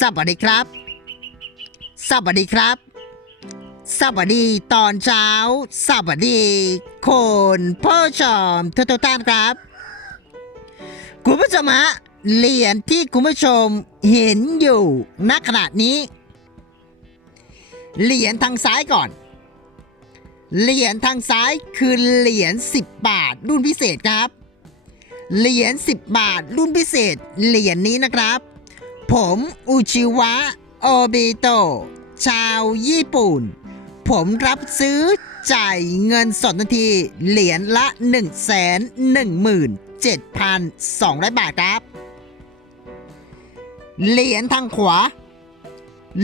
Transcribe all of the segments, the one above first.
สวัสดีครับ สวัสดีครับ สวัสดีตอนเช้า สวัสดีคนผู้ชมทุกท่านครับ คุณผู้ชมฮะเหรียญที่คุณผู้ชมเห็นอยู่ณขณะนี้ เหรียญทางซ้ายก่อน เหรียญทางซ้ายคือเหรียญ10 บาทรุ่นพิเศษครับ เหรียญ10 บาทรุ่นพิเศษ เหรียญนี้นะครับ ผมอุชิวะ โอบิโตชาวญี่ปุ่น ผมรับซื้อจ่ายเงินสดทันที เหรียญละ 1 1 7 2 0 0 บาทครับ เหรียญทางขวา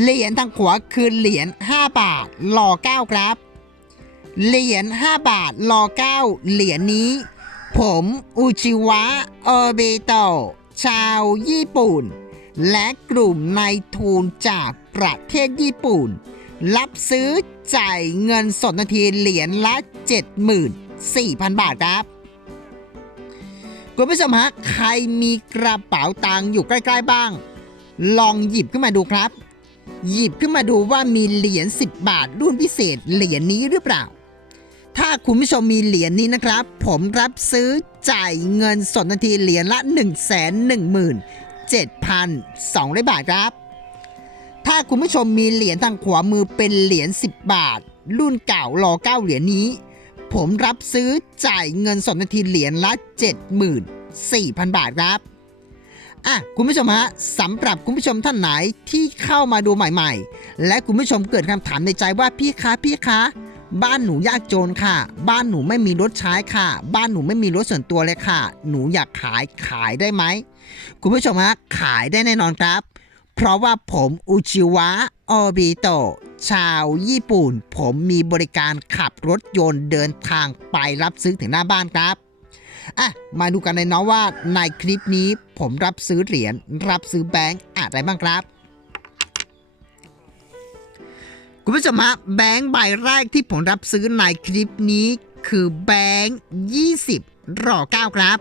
เหรียญทางขวาคือเหรียญ5บาทรอ9ครับ เหรียญ5บาทรอ9เหรียญนี้ ผมอุชิวะโอบิโตชาวญี่ปุ่น และกลุ่มนายทุนจากประเทศญี่ปุ่น รับซื้อจ่ายเงินสดนาทีเหรียญละ 74,000 บาทครับคุณผู้ชมฮะใครมีกระเป๋าตังค์อยู่ใกล้ ๆ บ้าง ลองหยิบขึ้นมาดูครับ หยิบขึ้นมาดูว่ามีเหรียญ10 บาทรุ่นพิเศษเหรียญนี้หรือเปล่า ถ้าคุณผู้ชมมีเหรียญนี้นะครับ ผมรับซื้อจ่ายเงินสดนาทีเหรียญละ 1 1 7,200 บาทครับ ถ้าคุณผู้ชมมีเหรียญทางขวามือเป็นเหรียญ 10 บาท รุ่นเก่ารอ9เหรียญนี้ ผมรับซื้อจ่ายเงินสดนาทีเหรียญละ 74,000 บาทครับ อะ คุณผู้ชมฮะสำหรับคุณผู้ชมท่านไหนที่เข้ามาดูใหม่ๆ และคุณผู้ชมเกิดคำถามในใจว่าพี่คะพี่คะบ้านหนูยากจนค่ะ บ้านหนูไม่มีรถใช้ค่ะ บ้านหนูไม่มีรถส่วนตัวเลยค่ะ หนูอยากขายขายได้ไหม คุณผู้ชมฮะขายได้แน่นอนครับ เพราะว่าผมอุชิวะโอบิโตชาวญี่ปุ่น ผมมีบริการขับรถยนต์เดินทางไปรับซื้อถึงหน้าบ้านครับอะมาดูกันเลยเนาะว่าในคลิปนี้ผมรับซื้อเหรียญรับซื้อแบงก์อะไรบ้างครับ คุณผู้ชมฮะแบงก์ใบแรกที่ผมรับซื้อในคลิปนี้คือแบงก์20รอ9ครับ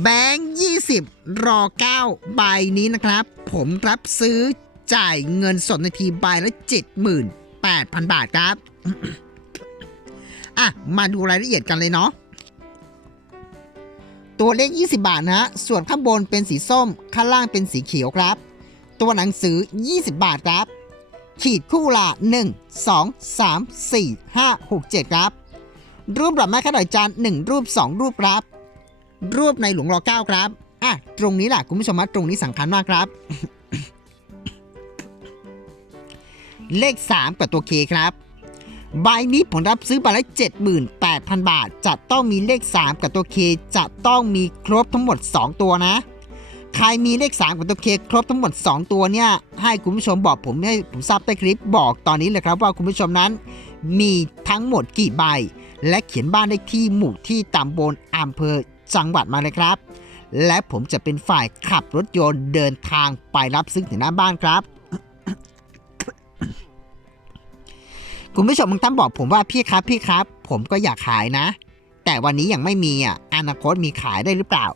แบงก์20 รอ 9 ใบนี้นะครับ ผมรับซื้อจ่ายเงินสดในทีใบละ 78,000 บาทครับ อะ มาดูรายละเอียดกันเลยเนาะตัวเลข 20 บาทนะฮะส่วนข้างบนเป็นสีส้ม ข้างล่างเป็นสีเขียวครับ ตัวหนังสือ 20 บาทครับ ขีดคู่ละ 1 2 3 4 5 6 7 ครับ รูปดอกไม้ขนาดจาน1รูป 2 รูปครับ รูปในหลวงรอ9ครับ อะ ตรงนี้แหละคุณผู้ชมฮะตรงนี้สำคัญมากครับ เลข 3 กับตัวเคครับ ใบนี้ผมรับซื้อใบละ 78,000 บาท จะต้องมีเลข 3 กับตัวเคจะต้องมีครบทั้งหมด 2 ตัวนะ ใครมีเลข 3 กับตัวเคครบทั้งหมด 2 ตัวเนี่ย ให้คุณผู้ชมบอกผมให้ผมทราบใต้คลิปบอกตอนนี้เลยครับว่าคุณผู้ชมนั้น มีทั้งหมดกี่ใบและเขียนบ้านเลขที่หมู่ที่ตำบลอำเภอ จังหวัดมาเลยครับ และผมจะเป็นฝ่ายขับรถยนต์เดินทางไปรับซื้อถึงหน้าบ้านครับ คุณผู้ชมบางท่านบอกผมว่าพี่ครับพี่ครับ ผมก็อยากขายนะ แต่วันนี้ยังไม่มีอะอนาคตมีขายได้หรือเปล่า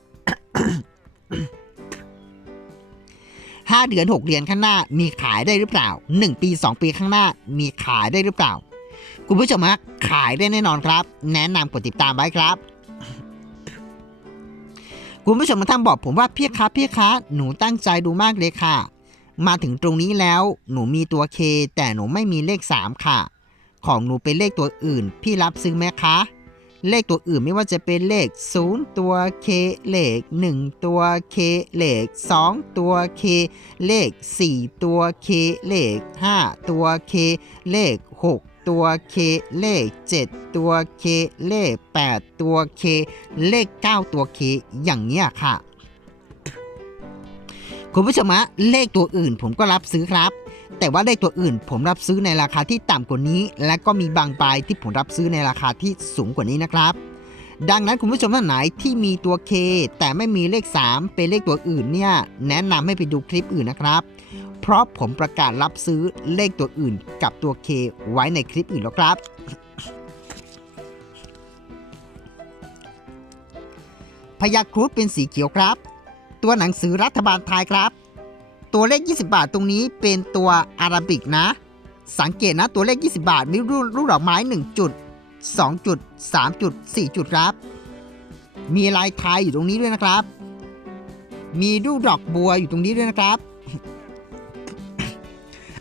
ห้าเดือนหกเดือนข้างหน้ามีขายได้หรือเปล่าหนึ่งปีสองปีข้างหน้ามีขายได้หรือเปล่า คุณผู้ชมฮะขายได้แน่นอนครับ แนะนำกดติดตามไว้ครับ คุณผู้ชมบางท่านบอกผมว่าพี่ครับพี่คะหนูตั้งใจดูมากเลยค่ะ มาถึงตรงนี้แล้วหนูมีตัวเคแต่หนูไม่มีเลข 3 ค่ะ ของหนูเป็นเลขตัวอื่น พี่รับซื้อไหมคะ เลขตัวอื่นไม่ว่าจะเป็นเลข 0 ตัวเคเลข 1 ตัวเคเลข 2 ตัวเคเลข 4 ตัวเคเลข 5 ตัวเคเลข 6 ตัวเคเลข 7 ตัวเคเลข 8 ตัวเคเลข 9 ตัวเคอย่างเนี้ยค่ะ คุณผู้ชมฮะเลขตัวอื่นผมก็รับซื้อครับ แต่ว่าเลขตัวอื่น ผมรับซื้อในราคาที่ต่ำกว่านี้ และก็มีบางใบที่ผมรับซื้อในราคาที่สูงกว่านี้นะครับดังนั้นคุณผู้ชมท่านไหนที่มีตัว K แต่ไม่มีเลข 3 เป็นเลขตัวอื่นเนี่ย แนะนำให้ไปดูคลิปอื่นนะครับ เพราะผมประกาศรับซื้อเลขตัวอื่นกับตัว K ไว้ในคลิปอื่นแล้วครับ พยาครุฑเป็นสีเขียวครับ ตัวหนังสือรัฐบาลไทยครับ ตัวเลข 20 บาทตรงนี้เป็นตัวอาราบิกนะ สังเกตนะตัวเลข 20 บาทมีรูปรูปดอกไม้ 1 จุด 2 จุด 3 จุด 4 จุดครับ มีลายไทยอยู่ตรงนี้ด้วยนะครับ มีรูปดอกบัวอยู่ตรงนี้ด้วยนะครับ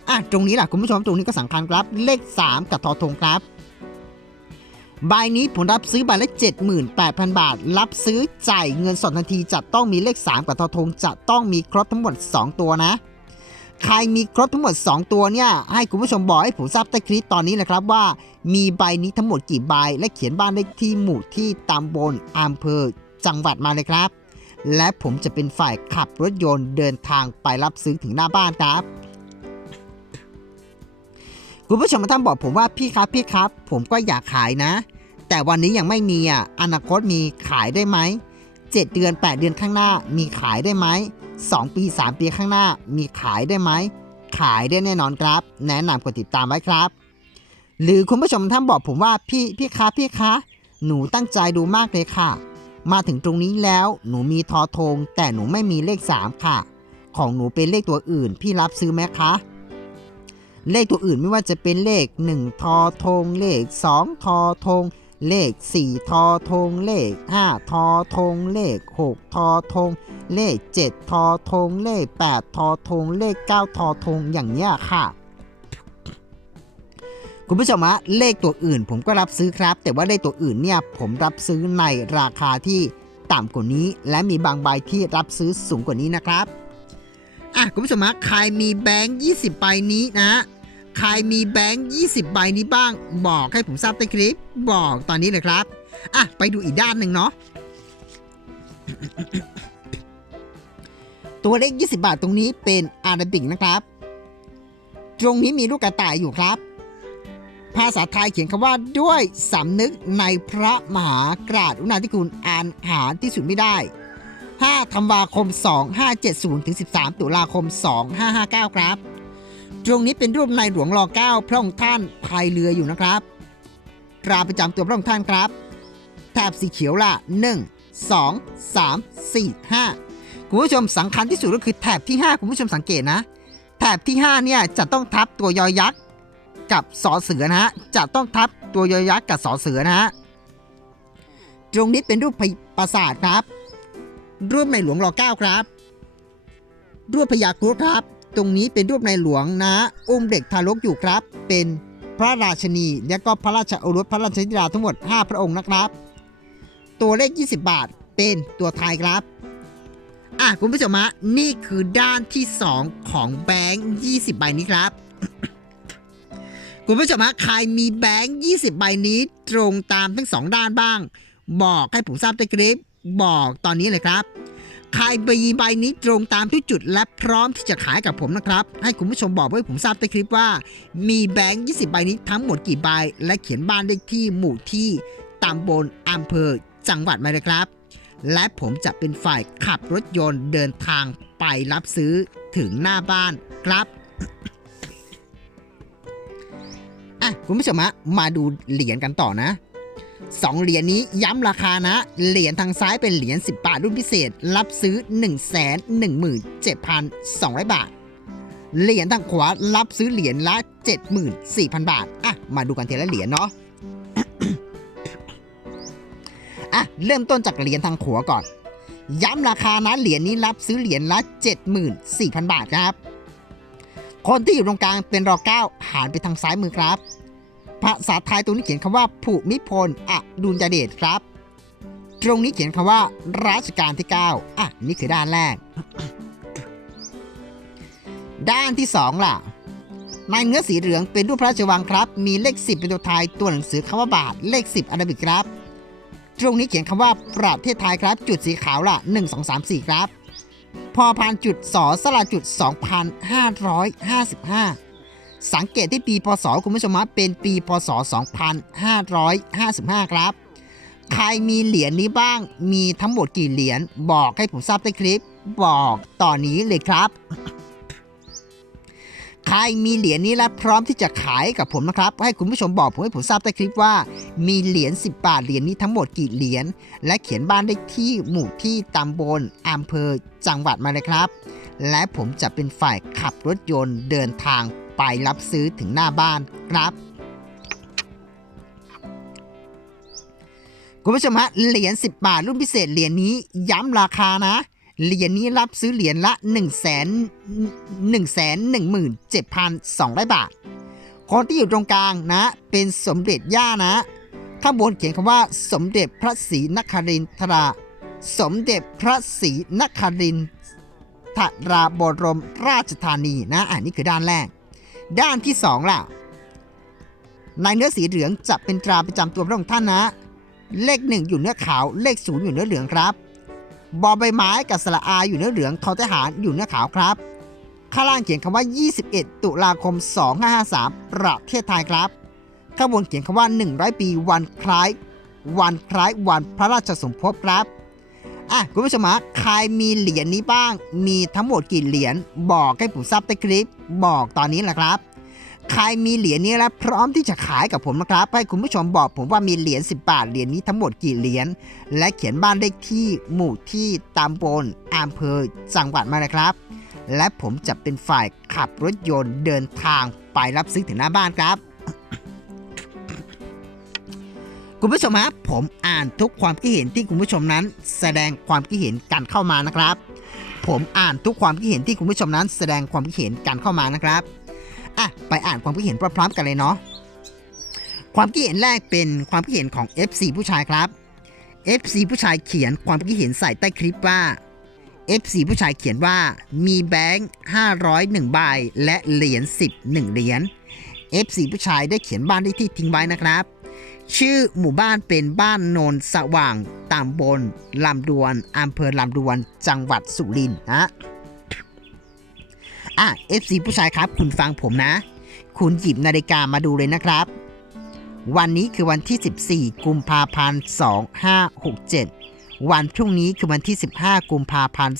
อะตรงนี้แหละคุณผู้ชมตรงนี้ก็สำคัญครับ เลข 3 กับทอทงครับ ใบนี้ผมรับซื้อใบละ 78,000 บาท รับซื้อจ่ายเงินสดทันทีจะต้องมีเลข 3 กับทอทงจะต้องมีครบทั้งหมด 2 ตัวนะ ใครมีครบทั้งหมด 2 ตัวเนี่ย ให้คุณผู้ชมบอกให้ผมทราบใต้คลิปตอนนี้นะครับว่า มีใบนี้ทั้งหมดกี่ใบ และเขียนบ้านเลขที่หมู่ที่ตำบลอำเภอ จังหวัดมาเลยครับ และผมจะเป็นฝ่ายขับรถยนต์เดินทางไปรับซื้อถึงหน้าบ้านครับ คุณผู้ชมมาท่านบอกผมว่าพี่ครับพี่ครับ ผมก็อยากขายนะ แต่วันนี้ยังไม่มีอะอนาคตมีขายได้ไหม7เดือน 8 เดือนข้างหน้า มีขายได้ไหม2ปี 3 ปีข้างหน้า มีขายได้ไหมขายได้แน่นอนครับ แนะนำกดติดตามไว้ครับ หรือคุณผู้ชมท่านบอกผมว่าพี่พี่คะพี่คะ หนูตั้งใจดูมากเลยค่ะ มาถึงตรงนี้แล้วหนูมีทอทง แต่หนูไม่มีเลข 3 ค่ะ ของหนูเป็นเลขตัวอื่น พี่รับซื้อไหมคะ เลขตัวอื่นไม่ว่าจะเป็นเลข 1 ทอทง เลข 2 ทอทง เลข 4 ทอทง เลข 5 ทอทง เลข 6 ทอทง เลข 7 ทอทง เลข 8 ทอทง เลข 9 ทอทง อย่างเนี้ยค่ะ คุณผู้ชมฮะเลขตัวอื่นผมก็รับซื้อครับ แต่ว่าเลขตัวอื่นเนี่ยผมรับซื้อในราคาที่ต่ำกว่านี้ และมีบางใบที่รับซื้อสูงกว่านี้นะครับอะคุณผู้ชมฮะใครมีแบงค์ 20 ใบนี้นะ ใครมีแบงค์20 ใบนี้บ้าง บอกให้ผมทราบใต้คลิป บอกตอนนี้เลยครับ อะ ไปดูอีกด้านหนึ่งเนาะตัวเลข 20 บาทตรงนี้เป็นอาราบิกนะครับ ตรงนี้มีลูกกระต่ายอยู่ครับ ภาษาไทยเขียนคำว่าด้วยสำนึกในพระมหากราบอุณาธิคุณอานหาที่สุดไม่ได้ 5 ธันวาคม 2570 ถึง 13 ตุลาคม 2559 ครับ ตรงนี้เป็นรูปในหลวงรอเก้าพระองค์ท่านพายเรืออยู่นะครับตราประจำตัวพระองค์ท่านครับ แถบสีเขียวละ1 2 3 4 5 คุณผู้ชมสำคัญที่สุดก็คือแถบที่ 5 คุณผู้ชมสังเกตนะ แถบที่ 5 เนี่ยจะต้องทับตัวยอยักษ์กับสอเสือนะฮะ จะต้องทับตัวยอยักษ์กับสอเสือนะฮะ ตรงนี้เป็นรูปปราสาทครับ รูปในหลวงรอเก้าครับ รูปพญาครุฑครับ ตรงนี้เป็นรูปในหลวงนะ อุ้มเด็กทารกอยู่ครับ เป็นพระราชนีและก็พระราชโอรสพระราชธิดาทั้งหมด 5 พระองค์นะครับ ตัวเลข 20 บาทเป็นตัวไทยครับอะคุณผู้ชมฮะนี่คือด้านที่ 2 ของแบงค์20 ใบนี้ครับ คุณผู้ชมฮะใครมีแบงค์20 ใบนี้ตรงตามทั้ง 2 ด้านบ้าง บอกให้ผมทราบในคลิป บอกตอนนี้เลยครับ ครใบีใบนี้ตรงตามทุกจุดและพร้อมที่จะขายกับผมนะครับ ให้คุณผู้ชมบอกให้ผมทราบในคลิปว่า มีแบงค์ 20 ใบนี้ทั้งหมดกี่ใบ และเขียนบ้านเลขที่หมู่ที่ตำบลอำเภอ จังหวัดมาเลยครับ และผมจะเป็นฝ่ายขับรถยนต์เดินทางไปรับซื้อถึงหน้าบ้านครับอะคุณผู้ชมฮะมาดูเหรียญกันต่อนะ สองเหรียญนี้ย้ำราคานะ เหรียญทางซ้ายเป็นเหรียญ10 บาทรุ่นพิเศษ รับซื้อ 1 1 7 2 0 0 บาท เหรียญทางขวารับซื้อเหรียญละ 74,000 บาท อะ มาดูกันทีละเหรียญเนาะอะ เริ่มต้นจากเหรียญทางขวาก่อน ย้ำราคานะ เหรียญนี้รับซื้อเหรียญละ 74,000 บาทครับ คนที่อยู่ตรงกลางเป็นรอเก้าหันไปทางซ้ายมือครับ ภาษาไทยตรงนี้เขียนคำว่าภูมิพลอดุลยเดชครับ ตรงนี้เขียนคำว่ารัชกาลที่ 9 อะ นี่คือด้านแรก ด้านที่ 2 ล่ะ ในเนื้อสีเหลืองเป็นรูปพระราชวังครับ มีเลข 10 เป็นตัวไทยตัวหนังสือคำว่าบาทเลข 10อาราบิกครับ ตรงนี้เขียนคำว่าประเทศไทยครับ จุดสีขาวล่ะ 1 2 3 4 ครับพอพานจุดสอสลาจุด 2,555 สังเกตที่ปีพศคุณผู้ชมเป็นปีพศ 2555 ครับ ใครมีเหรียญนี้บ้าง มีทั้งหมดกี่เหรียญบอกให้ผมทราบใต้คลิป บอกตอนนี้เลยครับ ใครมีเหรียญนี้และพร้อมที่จะขายกับผมนะครับ ให้คุณผู้ชมบอกผมให้ผมทราบใต้คลิปว่า มีเหรียญ10 บาทเหรียญนี้ทั้งหมดกี่เหรียญและเขียนบ้านเลขที่หมู่ที่ตำบลอำเภอจังหวัดมาเลยครับ และผมจะเป็นฝ่ายขับรถยนต์เดินทาง ไปรับซื้อถึงหน้าบ้านครับ คุณผู้ชมฮะเหรียญ10 บาทรุ่นพิเศษเหรียญนี้ย้ำราคานะ เหรียญนี้รับซื้อเหรียญละ1 1 1 1 1 7 2 0 0 บาท คนที่อยู่ตรงกลางนะ เป็นสมเด็จย่านะข้างบนเขียนคำว่า สมเด็จพระศรีนครินทรา สมเด็จพระศรีนครินทราบรมราชธานีนะ อันนี้คือด้านแรก ด้านที่สองล่ะ ในเนื้อสีเหลืองจะเป็นตราประจำตัวพระองค์ท่านนะ เลขหนึ่งอยู่เนื้อขาว เลขศูนย์อยู่เนื้อเหลืองครับ บอใบไม้กับสระอาอยู่เนื้อเหลืองทอทหารอยู่เนื้อขาวครับ ข้างล่างเขียนคำว่า 21 ตุลาคม 2553 ประเทศไทยครับ ข้างบนเขียนคำว่า 100 ปีวันคล้าย วันคล้ายวันพระราชสมภพครับ อะคุณผู้ชมฮะใครมีเหรียญนี้บ้าง มีทั้งหมดกี่เหรียญบอกให้ผมทราบใต้คลิป บอกตอนนี้แหละครับใครมีเหรียญนี้แล้วพร้อมที่จะขายกับผมนะครับ ให้คุณผู้ชมบอกผมว่ามีเหรียญ10 บาทเหรียญนี้ทั้งหมดกี่เหรียญและเขียนบ้านเลขที่หมู่ที่ตำบลอำเภอจังหวัดมาเลยครับ และผมจะเป็นฝ่ายขับรถยนต์เดินทางไปรับซื้อถึงหน้าบ้านครับ คุณผู้ชมครับผมอ่านทุกความคิดเห็นที่คุณผู้ชมนั้น แสดงความคิดเห็นกันเข้ามานะครับ ผมอ่านทุกความคิดเห็นที่คุณผู้ชมนั้น แสดงความคิดเห็นกันเข้ามานะครับอะไปอ่านความคิดเห็นพร้อมๆกันเลยเนาะความคิดเห็นแรกเป็นความคิดเห็นของ FC ผู้ชายครับ FC ผู้ชายเขียนความคิดเห็นใส่ใต้คลิปว่า FC ผู้ชายเขียนว่ามีแบงค์501ใบและเหรียญ10 1เหรียญ FC ผู้ชายได้เขียนบ้านเลขที่ทิ้งไว้นะครับ ชื่อหมู่บ้านเป็นบ้านโนนสว่างตำบลลำดวนอำเภอลำดวนจังหวัดสุรินทร์นะอะ FC ผู้ชายครับ คุณฟังผมนะ คุณหยิบนาฬิกามาดูเลยนะครับ วันนี้คือวันที่ 14 กุมภาพันธ์ 2567 วันพรุ่งนี้คือวันที่ 15 กุมภาพันธ์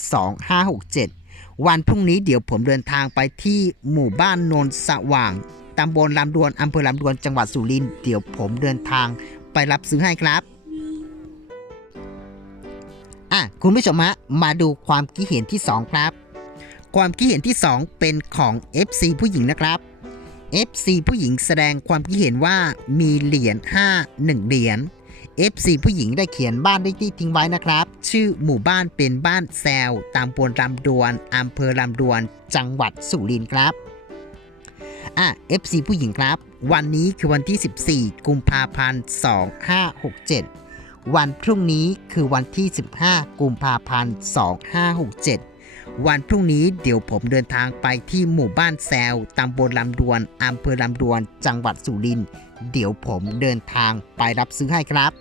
2567 วันพรุ่งนี้เดี๋ยวผมเดินทางไปที่หมู่บ้านโนนสว่าง ตำบลลำดวนอำเภอลำดวนจังหวัดสุรินทร์เดี๋ยวผมเดินทางไปรับซื้อให้ครับอะคุณผู้ชมฮะมาดูความคิดเห็นที่ 2 ครับ ความคิดเห็นที่ 2 เป็นของ FC ผู้หญิงนะครับ FC ผู้หญิงแสดงความคิดเห็นว่ามีเหรียญ5 1เหรียญ FC ผู้หญิงได้เขียนบ้านเลขที่ทิ้งไว้นะครับ ชื่อหมู่บ้านเป็นบ้านแซวตำบลลำดวนอำเภอลำดวน จังหวัดสุรินทร์ครับ อะ FC ผู้หญิงครับ วันนี้คือวันที่ 14 กุมภาพันธ์ 2567 วันพรุ่งนี้คือวันที่ 15 กุมภาพันธ์ 2567 วันพรุ่งนี้เดี๋ยวผมเดินทางไปที่หมู่บ้านแซวตำบลลำดวนอำเภอลำดวน จังหวัดสุรินทร์ เดี๋ยวผมเดินทางไปรับซื้อให้ครับ